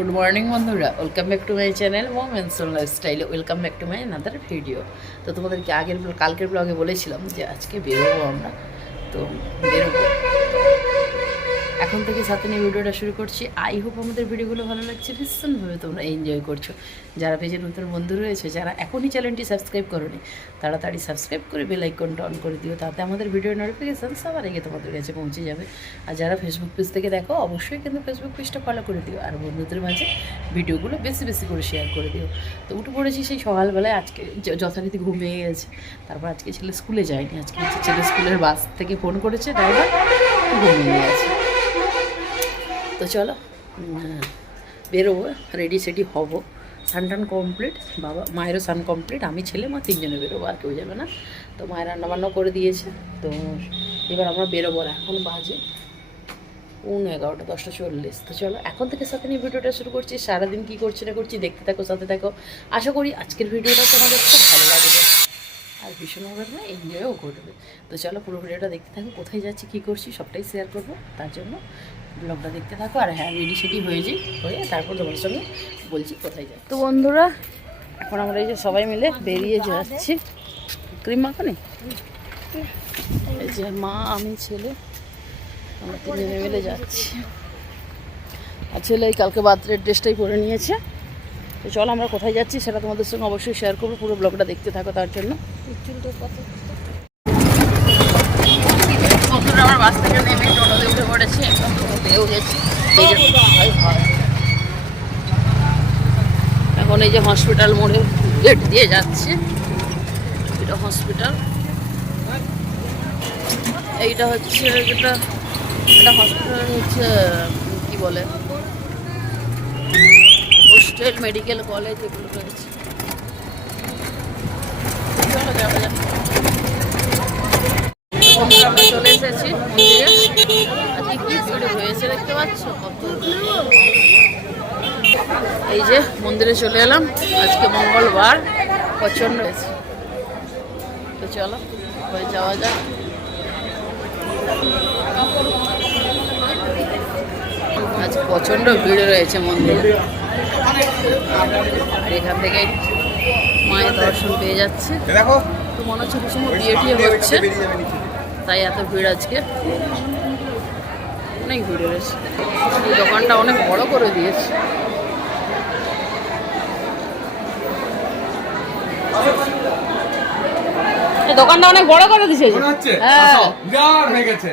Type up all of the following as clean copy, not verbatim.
Good morning বন্ধুরা, welcome back to my channel moments on লাইফস্টাইলে। Welcome back to my another video. তো তোমাদেরকে কালকের ব্লগে বলেছিলাম যে আজকে বেরোবো আমরা, তো বেরোবো এখন থেকে সাথে নিয়ে ভিডিওটা শুরু করছি। আই হোপ আমাদের ভিডিওগুলো ভালো লাগছে, ভীষণভাবে তোমরা এনজয় করছো। যারা পেজে নতুন বন্ধু রয়েছে, যারা এখনই চ্যানেলটি সাবস্ক্রাইব করোনি, তাড়াতাড়ি সাবস্ক্রাইব করে বেল আইকনটা অন করে দিও, তাতে আমাদের ভিডিও নোটিফিকেশান সবার আগে তোমাদের কাছে পৌঁছে যাবে। আর যারা ফেসবুক পেজ থেকে দেখো, অবশ্যই কিন্তু ফেসবুক পেজটা ফলো করে দিও, আর বন্ধুদের মাঝে ভিডিওগুলো বেশি বেশি করে শেয়ার করে দিও। তো উঠে পড়েছি সেই সকালবেলায়, আজকে যথারীতি ঘুমিয়ে গেছে। তারপর আজকে ছেলে স্কুলে যায়নি, আজকে ছেলে স্কুলের বাস থেকে ফোন করেছে ড্রাইভার, ঘুমিয়ে গেছে। তো চলো বেরোবো, রেডি সেডি হবো, স্নান টান কমপ্লিট, মায়েরও স্নান কমপ্লিট, আমি ছেলে মা তিনজনে বেরোবো, আর কেউ যাবে না। তো মায়ের রান্নাবান্না করে দিয়েছে, তো এবার আমরা বেরোবো। এখন বাজে 11:10, 10:40। তো চলো এখন থেকে সাথে নিয়ে ভিডিওটা শুরু করছি। সারাদিন কী করছি না করছি দেখতে থাকো, সাথে থাকো। আশা করি আজকের ভিডিওটা তোমাদের খুব ভালো লাগবে আর ভীষণভাবে না এনজয়ও করবে। তো চলো পুরো ভিডিওটা দেখতে থাকো, কোথায় যাচ্ছি কী করছি সবটাই শেয়ার করবো, তার জন্য ব্লগটা দেখতে থাকো। আর হ্যাঁ, রেডি সেডি হয়ে তারপর তোমার সঙ্গে বলছি কোথায় যাই। তো বন্ধুরা, এখন আমরা এই যে সবাই মিলে বেরিয়ে যাচ্ছি। ক্রিম মাখানি, এই যে মা, আমি, ছেলে, আমরা তিনজনে মিলে যাচ্ছি। আর ছেলে এই কালকে বার্থডের ড্রেসটাই পরে নিয়েছে। তো চলো আমরা কোথায় যাচ্ছি সেটা তোমাদের সঙ্গে অবশ্যই শেয়ার করবো, পুরো ব্লগটা দেখতে থাকো তার জন্য। বন্ধুরা, আমার বাস থেকে নেমে টোটোতে উঠে পড়েছি, একদম টোটোতেও গেছি। এখন এই যে হসপিটাল মোড়ে গেট দিয়ে যাচ্ছি, এটা হসপিটাল। এইটা হচ্ছে এটা হসপিটাল হচ্ছে কি বলে, হোস্টেল, মেডিকেল কলেজ এগুলো রয়েছে। চলো যাওয়া যাক। আমরা চলে এসেছি মন্দিরে। আজকে কি ভিড় হয়েছে দেখতে পাচ্ছ, কত। এই যে মন্দিরে চলে এলাম, আজকে মঙ্গলবার, প্রচণ্ড হয়েছে। তো চলো হয়ে যাওয়া যাক। আজ প্রচণ্ড ভিড় রয়েছে মন্দিরে, আর এখান থেকে মায়ের দর্শন পেয়ে যাচ্ছে। তো মনে হচ্ছে কিছু বিয়ে টিয়ে হচ্ছে, তাই এত ভিড় আজকে, অনেক ভিড় রয়েছে। এই দোকানটা অনেক বড় করে দিয়েছে। এই দোকানটা অনেক বড় করে দিয়েছে। হ্যাঁ, হয়ে গেছে।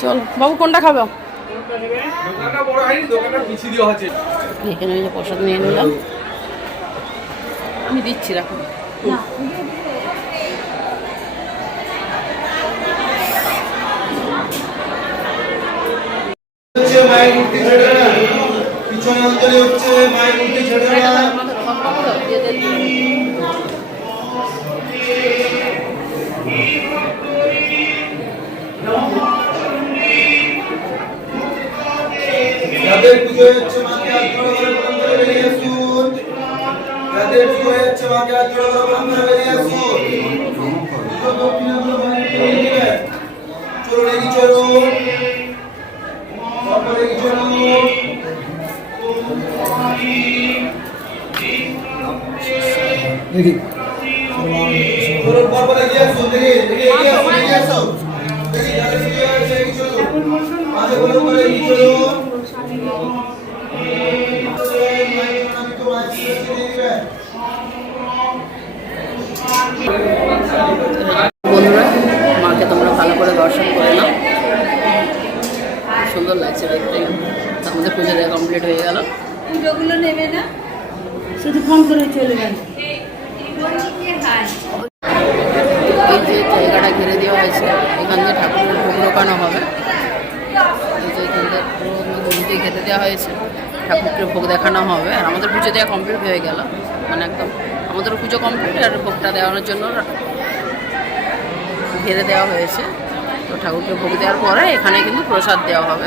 চল বাবু, কোনটা খাবে? এখানে ওই যে প্রসাদ নিয়ে নিলাম, আমি দিচ্ছি, রাখুন। যাদের পুজো হচ্ছে মাকে হাত জোড়া করে প্রণাম করে বেরিয়ে আসুন। যাদের পুজো হচ্ছে মাকে হাত জোড়া করে প্রণাম করে বেরিয়ে আসুন। চলুন এগিয়ে চলুন, সকলে এগিয়ে চলুন। দেখি চলুন, পরপর এগিয়ে আসুন, এগিয়ে আসুন। দেখি যাদের পুজো হচ্ছে এগিয়ে চলুন, মাঝে প্রণাম করে এগিয়ে চলুন। বন্ধুরা, মাকে তোমরা ভালো করে দর্শন করে নাও, সুন্দর লাগছে দেখতে। আমাদের পুজো দেওয়া কমপ্লিট হয়ে গেল। পুজোগুলো নেবে না, শুধু ফোন করে চলে গেল। এই যে জায়গাটা ঘিরে দেওয়া হয়েছে, এখান থেকে ঠাকুরের ভোগ রোকানো হবে। এই যে এখান থেকে পুরো দড়িতে খেতে দেওয়া হয়েছে, ঠাকুরকে ভোগ দেখানো হবে। আর আমাদের পুজো দেওয়া কমপ্লিট হয়ে গেল, মানে একদম আমাদের পুজো কমপ্লিট, আর ভোগটা দেওয়ানোর জন্য ঘিরে দেওয়া হয়েছে। তো ঠাকুরকে ভোগ দেওয়ার পরে এখানে কিন্তু প্রসাদ দেওয়া হবে।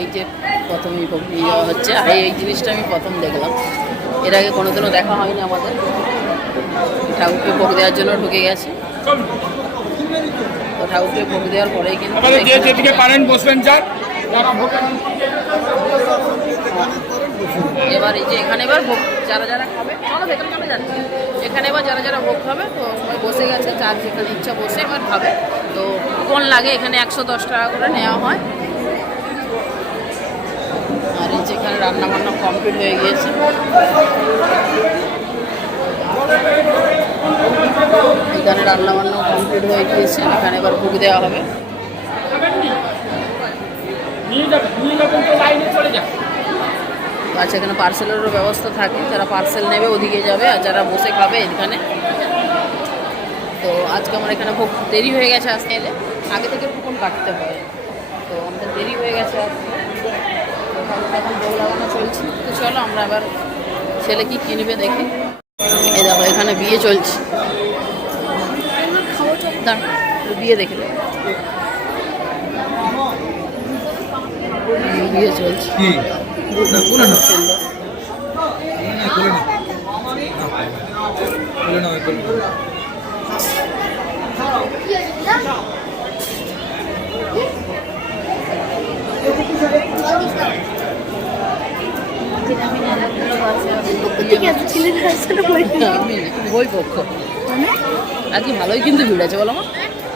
এই যে প্রথমেই ভোগ নিয়ে যাওয়া হচ্ছে, আর এই জিনিসটা আমি প্রথম দেখলাম, এর আগে কোনোদিনও দেখা হয়নি আমাদের। ঠাকুরকে ভোগ দেওয়ার জন্য ঢুকে গেছি। তো ঠাকুরকে ভোগ দেওয়ার পরেই কিন্তু যেদিকে পারেন বসবেন যান। এবার এই যে এখানে এবার ভোগ যারা যারা খাবে চলো ভেতর কেন যাচ্ছে, এখানে এবার যারা যারা ভোগ খাবে তো সবাই বসে গেছে, যার যেখানে ইচ্ছা বসে এবার খাবে। তো কুপন লাগে, এখানে 110 টাকা করে নেওয়া হয়। আর এই যে এখানে রান্না বান্না কমপ্লিট হয়ে গিয়েছে। এখানে রান্না বান্না কমপ্লিট হয়ে গিয়েছে, এখানে এবার ভোগ দেওয়া হবে। আচ্ছা, এখানে পার্সেলেরও ব্যবস্থা থাকে, যারা পার্সেল নেবে ওদিকে যাবে, আর যারা বসে খাবে এখানে। তো আজকে আমার এখানে খুব দেরি হয়ে গেছে আসতে এলে, আগে থেকে কুপন কাটতে হয়, তো আমাদের দেরি হয়ে গেছে আজকে। এখন ভোগ লাগানো চলছে। তো চলো আমরা আবার ছেলে কি কিনবে দেখি। এই দেখো এখানে বিয়ে চলছে, দাঁড়া বিয়ে দেখে নেবো। বিয়ে চলছে সুন্দর। বই পক্ষ আজকে ভালোই কিন্তু ভিড় আছে বলো,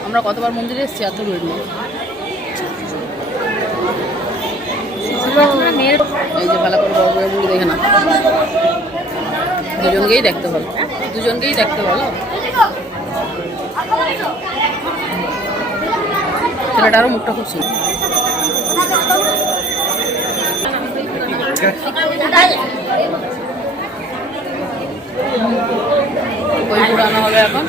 আমরা কতবার মন্দিরে এসেছি, এত ভিড় নেই। এই যে ভালো করে বড় বড় মুড়ি দেখে না, দুজনকেই দেখতে ভালো, দুজনকেই দেখতে ভালো। ছেলেটারও মুখটা খুব সুন্দর। বই পুরানো হবে এখন।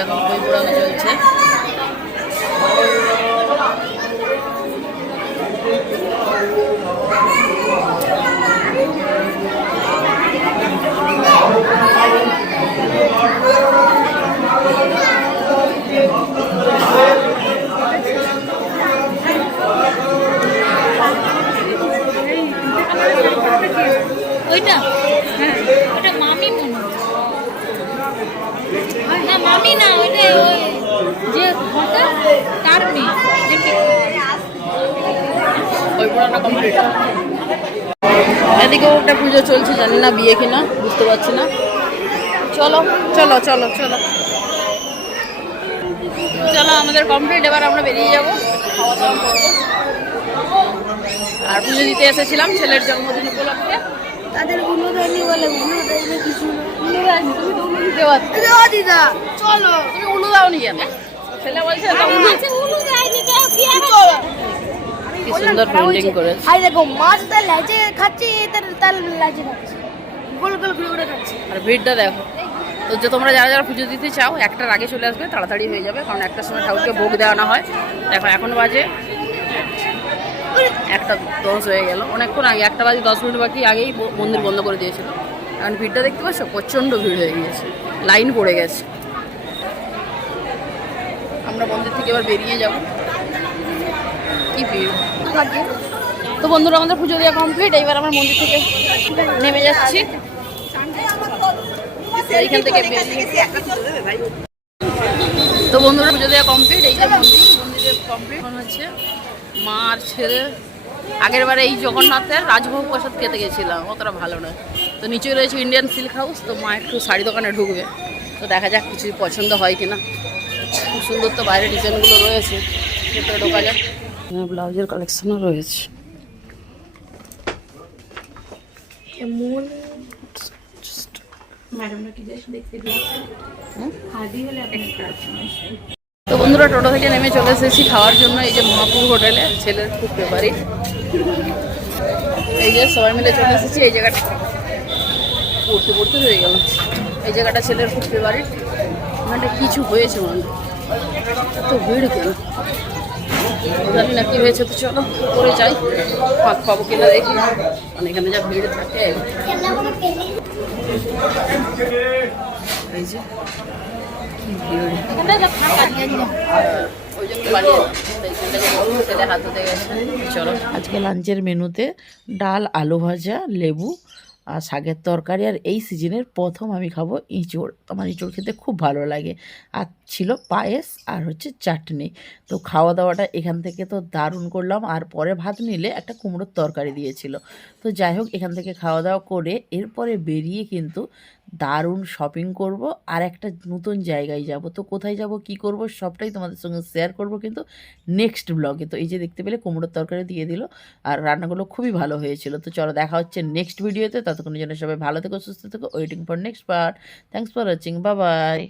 এখন বই পড়ানো চলছে। ওইটা হ্যাঁ, ওটা মামি মনে হয়। না মামি না, ওইটা ওই যে ঘটা তার মেয়ে। বই পড়ানো কমপ্লিট। এদিকেও একটা পুজো চলছে, জানি না বিয়ে কিনা, বুঝতে পারছি না। চলো চলো চলো চলো চলো, আমাদের কমপ্লিট। এবার আমরা বেরিয়ে যাবো, খাওয়া দাওয়া করবো। আর পুজো দিতে এসেছিলাম ছেলের জন্মদিন উপলক্ষে। তাদের উলুদানি বলে, উলুদানি কিছু না। উলুদানি, তুমি তো উলু দিতে পারছো। দিদা চলো, তুমি উলু দাওনি কেন? ছেলে বলছে উলুদানি কি চলো। কি সুন্দর পেন্টিং করেছে। আই দেখো মাছ তার লাজে খাচ্ছে, তার লাজে খাচ্ছে, গোল গোল ঘুরে ঘুরে খাচ্ছে। আর ভিড়টা দেখো। তো যে তোমরা যারা যারা পুজো দিতে চাও একটার আগে চলে আসবে, তাড়াতাড়ি হয়ে যাবে, কারণ একটার সময় ঠাকুরকে ভোগ দেওয়ানো হয়। দেখো এখন বাজে 1:10 হয়ে গেল, অনেকক্ষণ আগে 1:10 মিনিট বাকি আগেই মন্দির বন্ধ করে দিয়েছিল। কারণ ভিড়টা দেখতে পাচ্ছ, প্রচণ্ড ভিড় হয়ে গিয়েছে, লাইন পড়ে গেছে। আমরা মন্দির থেকে এবার বেরিয়ে যাব। কি ভিড়। তো বন্ধুরা, আমাদের পুজো দেওয়া কমপ্লিট। এইবার আমরা মন্দির থেকে নেমে যাচ্ছি। এইখান থেকে তো বন্ধুরা পুজো দেওয়া কমপ্লিট। এই যে মন্দিরে কমপ্লিট হচ্ছে। মা আর ছেলে আগের বারে এই জগন্নাথের রাজভোগ প্রসাদ খেতে গেছিলাম, অতটা ভালো নয়। তো নিচে রয়েছে ইন্ডিয়ান সিল্ক হাউস। তো মা একটু শাড়ি দোকানে ঢুকবে, তো দেখা যাক কিছু পছন্দ হয় কিনা। খুব সুন্দর তো বাইরে ডিজাইনগুলো রয়েছে, ভেতরে ঢোকা যাক। ব্লাউজের কালেকশনও রয়েছে। তো বন্ধুরা, টোটো থেকে নেমে চলে এসেছি খাওয়ার জন্য এই যে মহাপুর হোটেলে, ছেলের খুব ফেভারিট। এই যে সবাই মিলে চলে এসেছি এই জায়গাটা, পড়তে পড়তে রয়ে গেল। এই জায়গাটা ছেলের খুব ফেভারিট, ওখানে কিছু হয়েছে মানে তো ভিড় কেন জানি না কি হয়েছে। তো চলো করে যাই, ফাঁক পাবো কিনা দেখি, মানে এখানে যা ভিড় থাকে। এই যে কি ভিড়, ওই জন্য বাড়িয়ে ছেলে হাত ধুতে গেছে। চলো আজকে লাঞ্চের মেনুতে ডাল, আলু ভাজা, লেবু আর শাকের তরকারি। আর এই সিজনের প্রথম আমি খাবো ইঁচড়, আমার ইঁচড় খেতে খুব ভালো লাগে। আর ছিল পায়েস আর হচ্ছে চাটনি। তো খাওয়া দাওয়াটা এখান থেকে তো দারুণ করলাম। আর পরে ভাত নিলে একটা কুমড়োর তরকারি দিয়েছিল। তো যাই হোক, এখান থেকে খাওয়া দাওয়া করে এরপরে বেরিয়ে কিন্তু দারুণ শপিং করব আর একটা নতুন জায়গায় যাব। তো কোথায় যাব, কি করব, সবটাই তোমাদের সঙ্গে শেয়ার করব কিন্তু নেক্সট ব্লগে। তো এই যে দেখতে পেলে কুমড়োর তরকারি দিয়ে দিল, আর রান্নাগুলো খুবই ভালো হয়েছিল। তো চলো দেখা হচ্ছে নেক্সট ভিডিওতে, ততক্ষণের জন্য সবাই ভালো থেকো, সুস্থ থেকো, waiting for next part. Thanks for watching, bye bye.